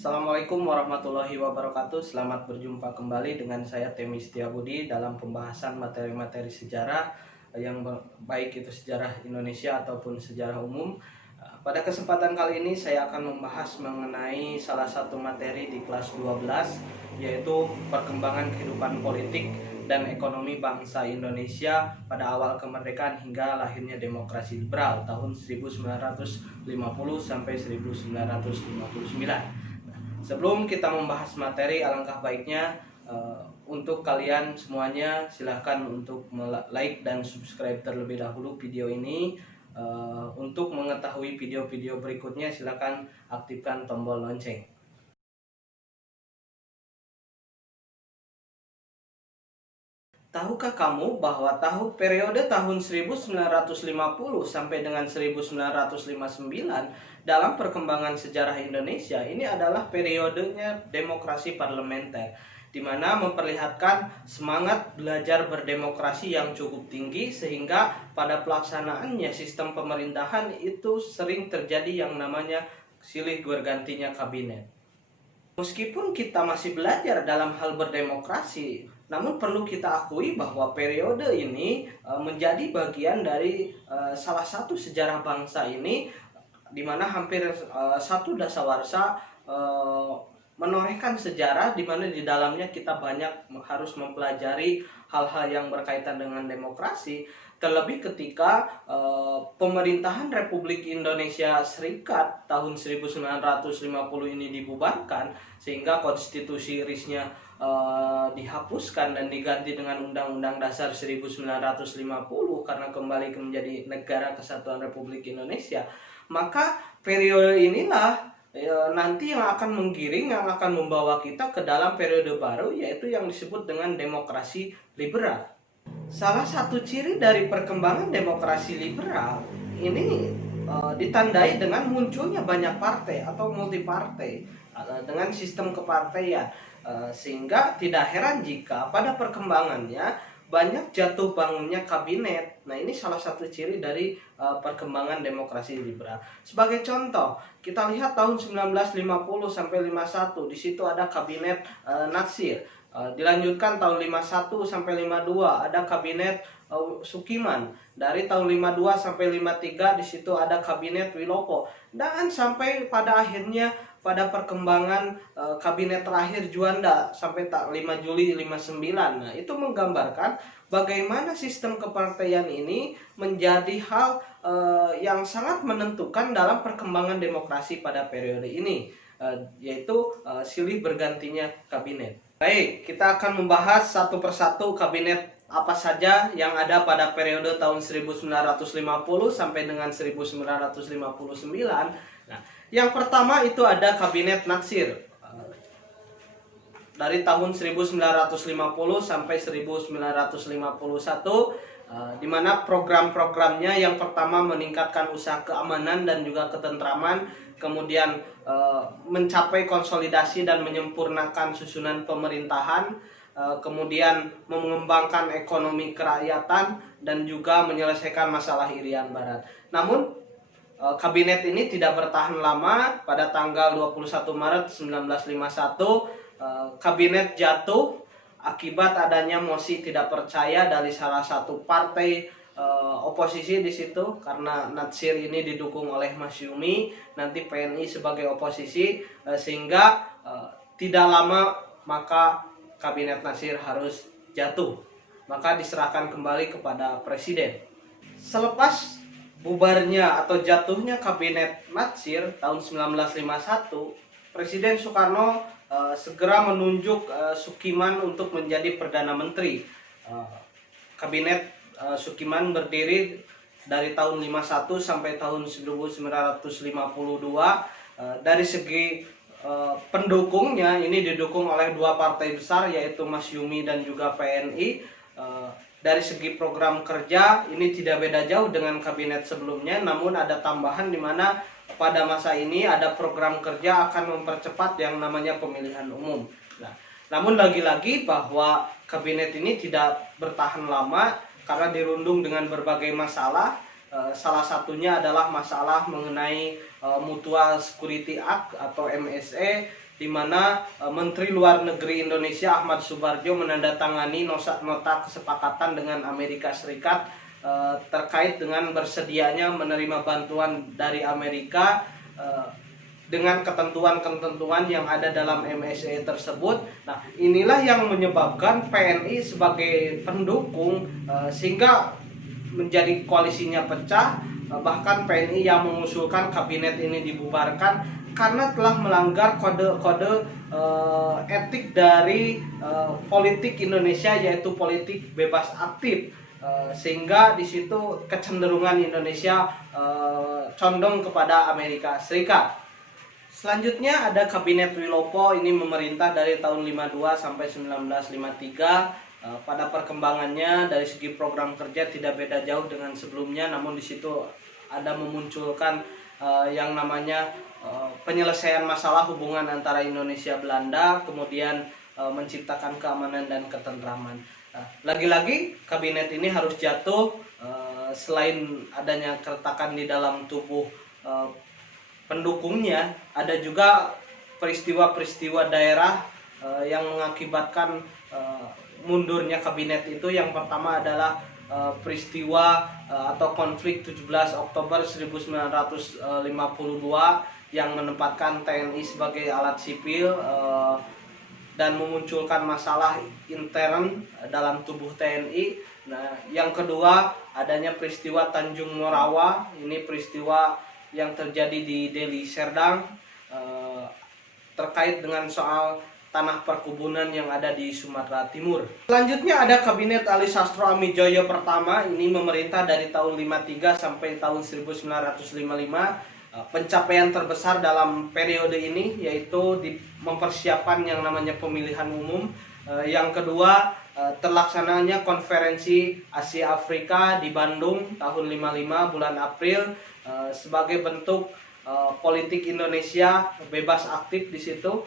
Assalamualaikum warahmatullahi wabarakatuh. Selamat berjumpa kembali dengan saya Temi Setiabudi dalam pembahasan materi-materi sejarah yang baik itu sejarah Indonesia ataupun sejarah umum. Pada kesempatan kali ini saya akan membahas mengenai salah satu materi di kelas 12, yaitu perkembangan kehidupan politik dan ekonomi bangsa Indonesia pada awal kemerdekaan hingga lahirnya demokrasi liberal tahun 1950 sampai 1959. Sebelum kita membahas materi, alangkah baiknya untuk kalian semuanya silahkan untuk like dan subscribe terlebih dahulu video ini. Untuk mengetahui video-video berikutnya silahkan aktifkan tombol lonceng. Tahukah kamu bahwa periode tahun 1950 sampai dengan 1959 dalam perkembangan sejarah Indonesia ini adalah periodenya demokrasi parlementer, di mana memperlihatkan semangat belajar berdemokrasi yang cukup tinggi sehingga pada pelaksanaannya sistem pemerintahan itu sering terjadi yang namanya silih bergantinya kabinet. Meskipun kita masih belajar dalam hal berdemokrasi, namun perlu kita akui bahwa periode ini menjadi bagian dari salah satu sejarah bangsa ini, di mana hampir satu dasawarsa menorehkan sejarah di mana di dalamnya kita banyak harus mempelajari hal-hal yang berkaitan dengan demokrasi. Terlebih ketika pemerintahan Republik Indonesia Serikat tahun 1950 ini dibubarkan, sehingga konstitusi RIS-nya dihapuskan dan diganti dengan Undang-Undang Dasar 1950 karena kembali menjadi Negara Kesatuan Republik Indonesia. Maka periode inilah nanti yang akan menggiring, yang akan membawa kita ke dalam periode baru, yaitu yang disebut dengan demokrasi liberal. Salah satu ciri dari perkembangan demokrasi liberal ini ditandai dengan munculnya banyak partai atau multipartai dengan sistem kepartaian, sehingga tidak heran jika pada perkembangannya banyak jatuh bangunnya kabinet. Nah, ini salah satu ciri dari perkembangan demokrasi liberal. Sebagai contoh, kita lihat tahun 1950 sampai 51, di situ ada kabinet Natsir. Dilanjutkan tahun 51 sampai 52 ada kabinet Sukiman. Dari tahun 52 sampai 53 di situ ada kabinet Wilopo, dan sampai pada akhirnya pada perkembangan kabinet terakhir Juanda sampai 5 Juli 59. Nah, itu menggambarkan bagaimana sistem kepartaian ini menjadi hal yang sangat menentukan dalam perkembangan demokrasi pada periode ini, yaitu silih bergantinya kabinet. Baik, kita akan membahas satu persatu kabinet apa saja yang ada pada periode tahun 1950 sampai dengan 1959. Nah, yang pertama itu ada kabinet Natsir dari tahun 1950 sampai 1951, di mana program-programnya yang pertama meningkatkan usaha keamanan dan juga ketentraman, kemudian mencapai konsolidasi dan menyempurnakan susunan pemerintahan, kemudian mengembangkan ekonomi kerakyatan dan juga menyelesaikan masalah Irian Barat. Namun kabinet ini tidak bertahan lama. Pada tanggal 21 Maret 1951 kabinet jatuh akibat adanya mosi tidak percaya dari salah satu partai oposisi di situ, karena Natsir ini didukung oleh Masyumi, nanti PNI sebagai oposisi, sehingga tidak lama maka kabinet Natsir harus jatuh, maka diserahkan kembali kepada presiden. Selepas bubarnya atau jatuhnya kabinet Natsir tahun 1951, Presiden Soekarno segera menunjuk Sukiman untuk menjadi Perdana Menteri. Kabinet Sukiman berdiri dari tahun 51 sampai tahun 1952. Dari segi pendukungnya ini didukung oleh dua partai besar, yaitu Masyumi dan juga PNI. Dari segi program kerja ini tidak beda jauh dengan kabinet sebelumnya, namun ada tambahan di mana pada masa ini ada program kerja akan mempercepat yang namanya pemilihan umum. Nah, namun lagi-lagi bahwa kabinet ini tidak bertahan lama karena dirundung dengan berbagai masalah. Salah satunya adalah masalah mengenai Mutual Security Act atau MSE, di mana Menteri Luar Negeri Indonesia Ahmad Subarjo menandatangani nota kesepakatan dengan Amerika Serikat terkait dengan bersedianya menerima bantuan dari Amerika dengan ketentuan-ketentuan yang ada dalam MSA tersebut. Nah, inilah yang menyebabkan PNI sebagai pendukung sehingga menjadi koalisinya pecah. Bahkan PNI yang mengusulkan kabinet ini dibubarkan karena telah melanggar kode-kode etik dari politik Indonesia, yaitu politik bebas aktif. Sehingga di situ kecenderungan Indonesia condong kepada Amerika Serikat. Selanjutnya ada Kabinet Wilopo, ini memerintah dari tahun 52 sampai 1953. Pada perkembangannya dari segi program kerja tidak beda jauh dengan sebelumnya, namun di situ ada memunculkan yang namanya penyelesaian masalah hubungan antara Indonesia Belanda, kemudian menciptakan keamanan dan ketentraman. Lagi-lagi kabinet ini harus jatuh selain adanya keretakan di dalam tubuh pendukungnya, ada juga peristiwa-peristiwa daerah yang mengakibatkan mundurnya kabinet itu. Yang pertama adalah peristiwa atau konflik 17 Oktober 1952 yang menempatkan TNI sebagai alat sipil dan memunculkan masalah intern dalam tubuh TNI. Nah, yang kedua adanya peristiwa Tanjung Morawa. Ini peristiwa yang terjadi di Deli Serdang terkait dengan soal tanah perkebunan yang ada di Sumatera Timur. Selanjutnya ada Kabinet Ali Sastro Amijoyo pertama, ini memerintah dari tahun 53 sampai tahun 1955. Pencapaian terbesar dalam periode ini yaitu mempersiapkan yang namanya pemilihan umum. Yang kedua, terlaksananya konferensi Asia Afrika di Bandung tahun 55 bulan April sebagai bentuk politik Indonesia bebas aktif di situ,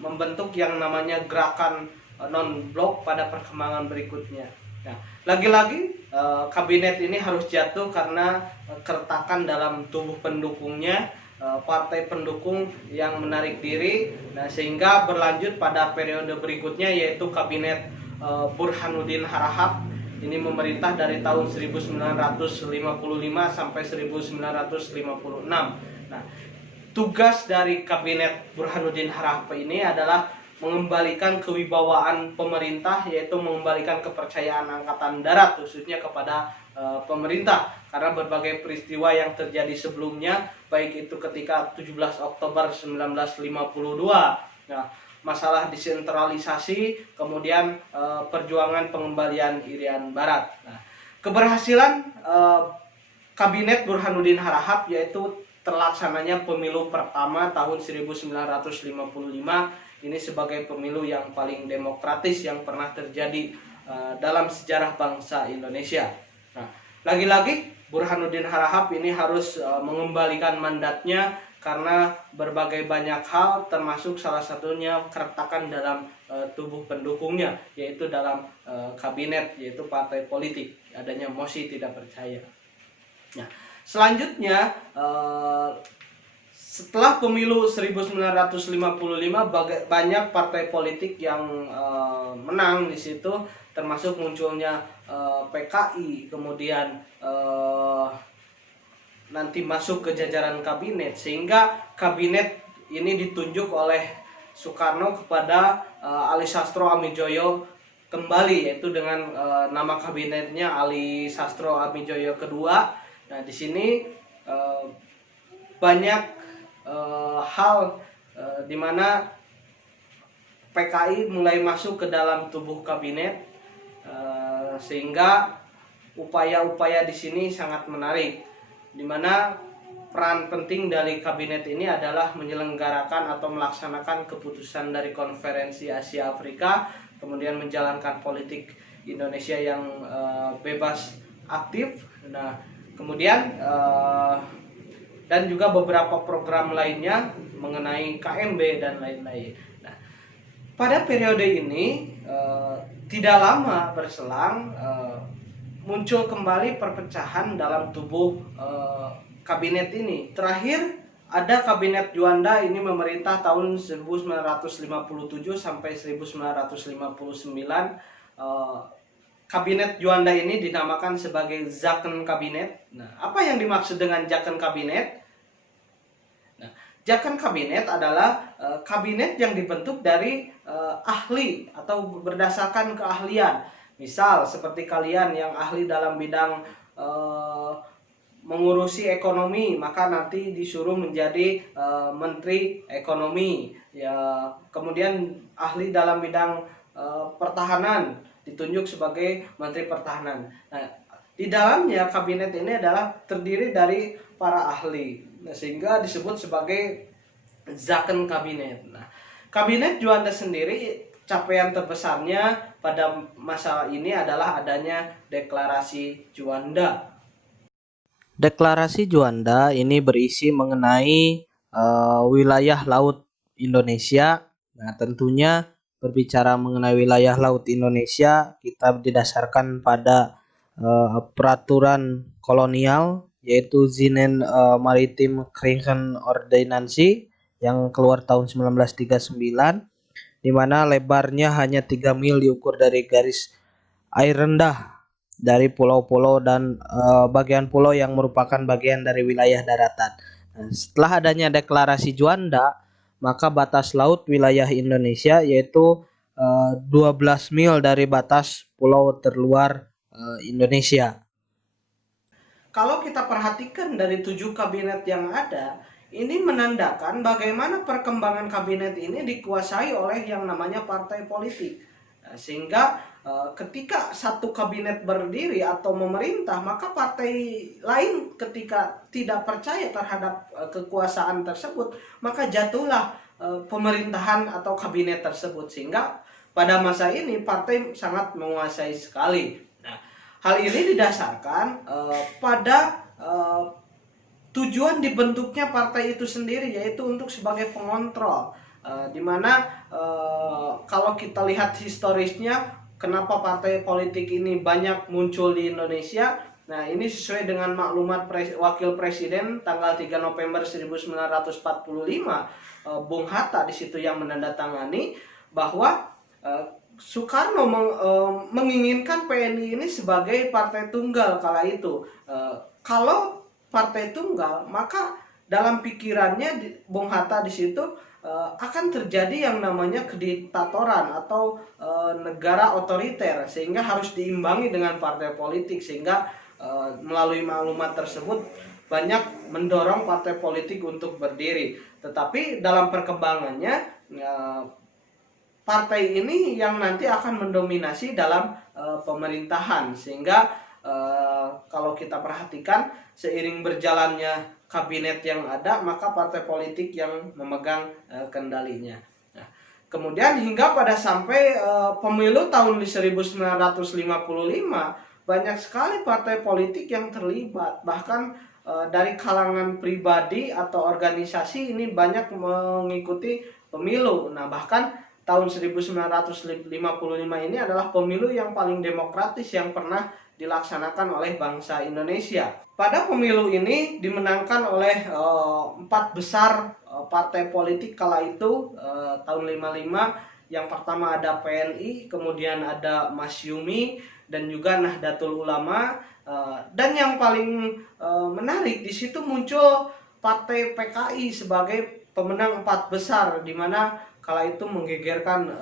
membentuk yang namanya gerakan non-blok pada perkembangan berikutnya. Nah, lagi-lagi kabinet ini harus jatuh karena keretakan dalam tubuh pendukungnya, partai pendukung yang menarik diri. Nah, sehingga berlanjut pada periode berikutnya yaitu kabinet Burhanuddin Harahap. Ini memerintah dari tahun 1955 sampai 1956. Nah, tugas dari kabinet Burhanuddin Harahap ini adalah mengembalikan kewibawaan pemerintah, yaitu mengembalikan kepercayaan Angkatan Darat khususnya kepada pemerintah, karena berbagai peristiwa yang terjadi sebelumnya, baik itu ketika 17 Oktober 1952, nah, masalah desentralisasi, kemudian perjuangan pengembalian Irian Barat. Nah, keberhasilan kabinet Burhanuddin Harahap yaitu terlaksananya pemilu pertama tahun 1955. Ini sebagai pemilu yang paling demokratis yang pernah terjadi dalam sejarah bangsa Indonesia. Nah, lagi-lagi Burhanuddin Harahap ini harus mengembalikan mandatnya karena berbagai banyak hal, termasuk salah satunya keretakan dalam tubuh pendukungnya, yaitu dalam kabinet, yaitu partai politik, adanya mosi tidak percaya. Nah, selanjutnya setelah pemilu 1955 banyak partai politik yang menang di situ, termasuk munculnya PKI, kemudian nanti masuk ke jajaran kabinet, sehingga kabinet ini ditunjuk oleh Soekarno kepada Ali Sastro Amijoyo kembali, yaitu dengan nama kabinetnya Ali Sastro Amijoyo kedua. Nah, di sini banyak hal di mana PKI mulai masuk ke dalam tubuh kabinet, sehingga upaya-upaya di sini sangat menarik, di mana peran penting dari kabinet ini adalah menyelenggarakan atau melaksanakan keputusan dari konferensi Asia Afrika, kemudian menjalankan politik Indonesia yang bebas aktif. Nah, kemudian dan juga beberapa program lainnya mengenai KMB dan lain-lain. Nah, pada periode ini tidak lama berselang muncul kembali perpecahan dalam tubuh kabinet ini. Terakhir ada kabinet Juanda ini memerintah tahun 1957 sampai 1959. Eh, Kabinet Juanda ini dinamakan sebagai Zaken Kabinet. Nah, apa yang dimaksud dengan Zaken Kabinet? Nah, Zaken Kabinet adalah kabinet yang dibentuk dari ahli atau berdasarkan keahlian. Misal seperti kalian yang ahli dalam bidang mengurusi ekonomi, maka nanti disuruh menjadi menteri ekonomi. Ya, kemudian ahli dalam bidang pertahanan ditunjuk sebagai menteri pertahanan. Nah, di dalamnya kabinet ini adalah terdiri dari para ahli, nah, sehingga disebut sebagai Zaken Kabinet. Nah, kabinet Juanda sendiri capaian terbesarnya pada masa ini adalah adanya deklarasi Juanda. Deklarasi Juanda ini berisi mengenai wilayah laut Indonesia. Nah, tentunya berbicara mengenai wilayah laut Indonesia, kita didasarkan pada peraturan kolonial yaitu Zinen Maritim Kringen Ordinansi yang keluar tahun 1939, di mana lebarnya hanya 3 mil diukur dari garis air rendah dari pulau-pulau dan bagian pulau yang merupakan bagian dari wilayah daratan. Nah, setelah adanya deklarasi Juanda, maka batas laut wilayah Indonesia yaitu 12 mil dari batas pulau terluar Indonesia. Kalau kita perhatikan dari 7 kabinet yang ada, ini menandakan bagaimana perkembangan kabinet ini dikuasai oleh yang namanya partai politik. Nah, sehingga ketika satu kabinet berdiri atau memerintah, maka partai lain ketika tidak percaya terhadap kekuasaan tersebut, maka jatuhlah pemerintahan atau kabinet tersebut. Sehingga pada masa ini partai sangat menguasai sekali. Nah, hal ini didasarkan pada tujuan dibentuknya partai itu sendiri, yaitu untuk sebagai pengontrol. Di mana kalau kita lihat historisnya, kenapa partai politik ini banyak muncul di Indonesia. Nah, ini sesuai dengan maklumat Wakil Presiden tanggal 3 November 1945, Bung Hatta di situ yang menandatangani bahwa Soekarno menginginkan PNI ini sebagai partai tunggal kala itu. Kalau partai tunggal, maka dalam pikirannya Bung Hatta di situ akan terjadi yang namanya kediktatoran atau negara otoriter, sehingga harus diimbangi dengan partai politik. Sehingga melalui maklumat tersebut banyak mendorong partai politik untuk berdiri. Tetapi dalam perkembangannya partai ini yang nanti akan mendominasi dalam pemerintahan. Sehingga kalau kita perhatikan, seiring berjalannya kabinet yang ada, maka partai politik yang memegang kendalinya. Nah, kemudian hingga pada sampai pemilu tahun 1955, banyak sekali partai politik yang terlibat. Bahkan dari kalangan pribadi atau organisasi ini banyak mengikuti pemilu. Nah, bahkan tahun 1955 ini adalah pemilu yang paling demokratis yang pernah dilaksanakan oleh bangsa Indonesia. Pada pemilu ini dimenangkan oleh 4 besar partai politik kala itu tahun 55. Yang pertama ada PNI, kemudian ada Masyumi, dan juga Nahdlatul Ulama. Dan yang paling menarik, di situ muncul partai PKI sebagai pemenang 4 besar, di mana kala itu menggegerkan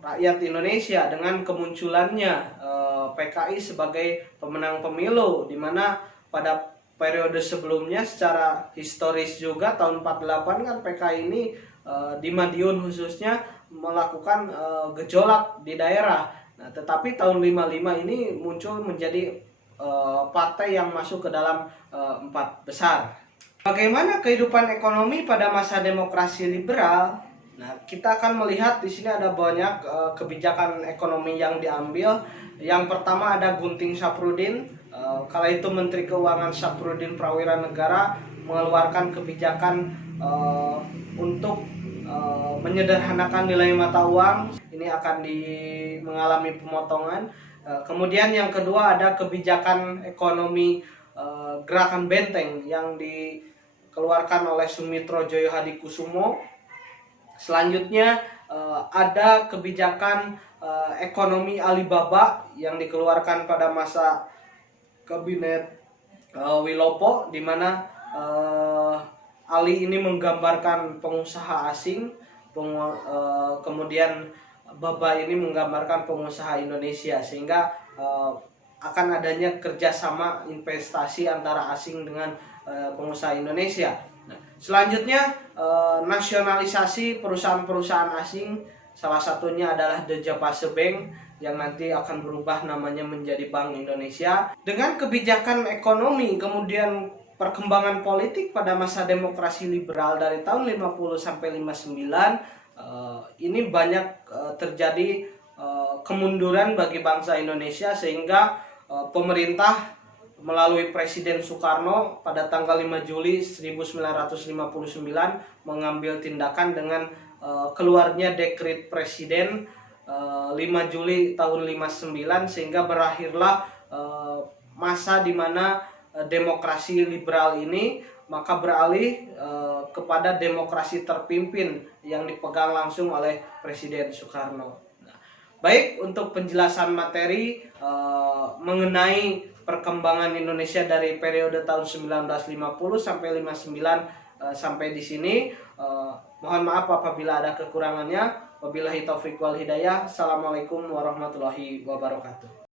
rakyat Indonesia dengan kemunculannya PKI sebagai pemenang pemilu, di mana pada periode sebelumnya secara historis juga tahun 48 kan PKI ini di Madiun khususnya melakukan gejolak di daerah. Nah, tetapi tahun 55 ini muncul menjadi partai yang masuk ke dalam 4 besar. Bagaimana kehidupan ekonomi pada masa demokrasi liberal? Nah, kita akan melihat di sini ada banyak kebijakan ekonomi yang diambil. Yang pertama ada Gunting Saphrudin. Kala itu Menteri Keuangan Saphrudin Prawira Negara mengeluarkan kebijakan untuk menyederhanakan nilai mata uang. Ini akan mengalami pemotongan. Kemudian yang kedua ada kebijakan ekonomi gerakan benteng yang dikeluarkan oleh Sumitro Joyo Hadikusumo. Selanjutnya ada kebijakan ekonomi Alibaba yang dikeluarkan pada masa kabinet Wilopo, di mana Ali ini menggambarkan pengusaha asing, kemudian Baba ini menggambarkan pengusaha Indonesia, sehingga akan adanya kerjasama investasi antara asing dengan pengusaha Indonesia. Nah, selanjutnya nasionalisasi perusahaan-perusahaan asing, salah satunya adalah The Japase Bank yang nanti akan berubah namanya menjadi Bank Indonesia. Dengan kebijakan ekonomi, kemudian perkembangan politik pada masa demokrasi liberal dari tahun 50 sampai 59, ini banyak terjadi kemunduran bagi bangsa Indonesia, sehingga pemerintah melalui Presiden Soekarno pada tanggal 5 Juli 1959 mengambil tindakan dengan keluarnya dekret Presiden 5 Juli tahun 59, sehingga berakhirlah masa di mana demokrasi liberal ini maka beralih kepada demokrasi terpimpin yang dipegang langsung oleh Presiden Soekarno. Nah, baik, untuk penjelasan materi mengenai perkembangan Indonesia dari periode tahun 1950 sampai 59 sampai di sini. Mohon maaf apabila ada kekurangannya. Wabillahi taufiq wal hidayah. Assalamualaikum warahmatullahi wabarakatuh.